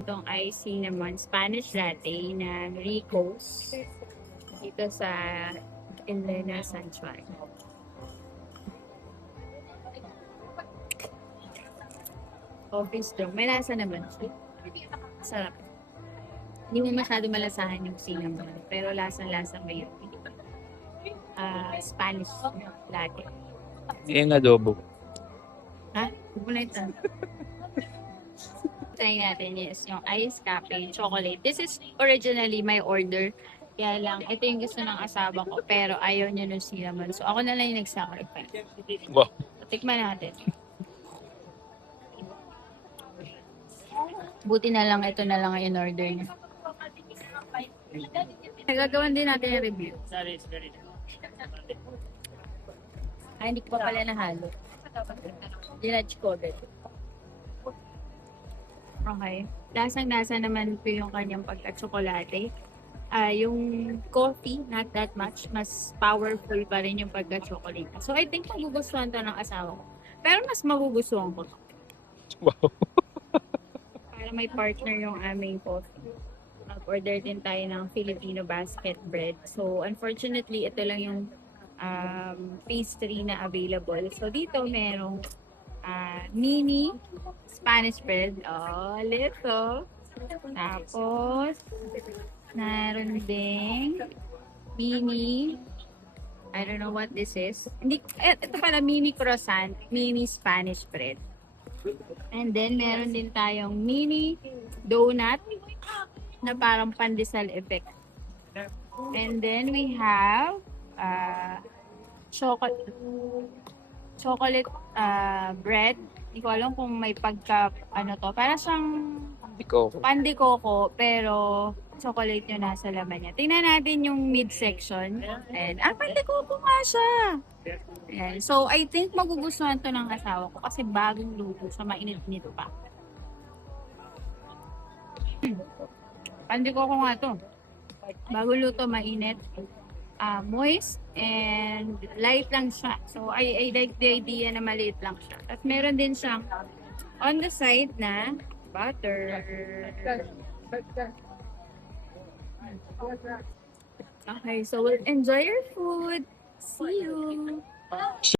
Itong ice cinnamon Spanish latte na Rico's dito sa Elena Sanctuary. Coffee strong. May lasa naman siya. Sarap. Hindi mo masyado malasahan yung cinnamon. Pero lasang-lasa may Spanish latte. Yung adobo. Ha? Huwag mo na ito. Try natin is yung ice cafe chocolate. This is originally my order. Kaya lang, ito yung gusto ng asawa ko. Pero ayaw niya ng cinnamon. So ako na lang yung nag-sacrifice. Wow. Tikman natin. Buti na lang, ito na lang yung order niya. Nagagawan din natin yung review. Hindi ko pa pala nahalo. Ginatch ko agad. Okay. Lasang-lasa naman po yung kanyang pagka-tsokolate. Yung coffee, not that much. Mas powerful pa rin yung pagka-chocolate. So, I think magugustuhan to ng asawa ko. Pero mas magugustuhan ko. Wow. Para may partner yung aming coffee. Mag-order din tayo ng Filipino basket bread. So, unfortunately, ito lang yung pastry na available. So, dito merong mini Spanish bread. Oh, lito. Tapos, naroon ding mini, I don't know what this is. Ito pala mini croissant, mini Spanish bread. And then, meron din tayong mini donut na parang pandesal effect. And then, we have chocolate bread. Hindi ko alam kung may pagka, para siyang Ikaw. pandi coco, pero chocolate yung nasa laman niya. Tingnan natin yung midsection. And, pandi coco nga siya. Ayan. So, I think magugustuhan to ng asawa ko kasi bagong luto siya, mainit-init pa. Pandi coco nga to. Bagong luto, mainit. Moist and light lang siya. So, I like the idea na maliit lang siya. At meron din siyang on the side na butter. Okay, so we'll enjoy your food. See you!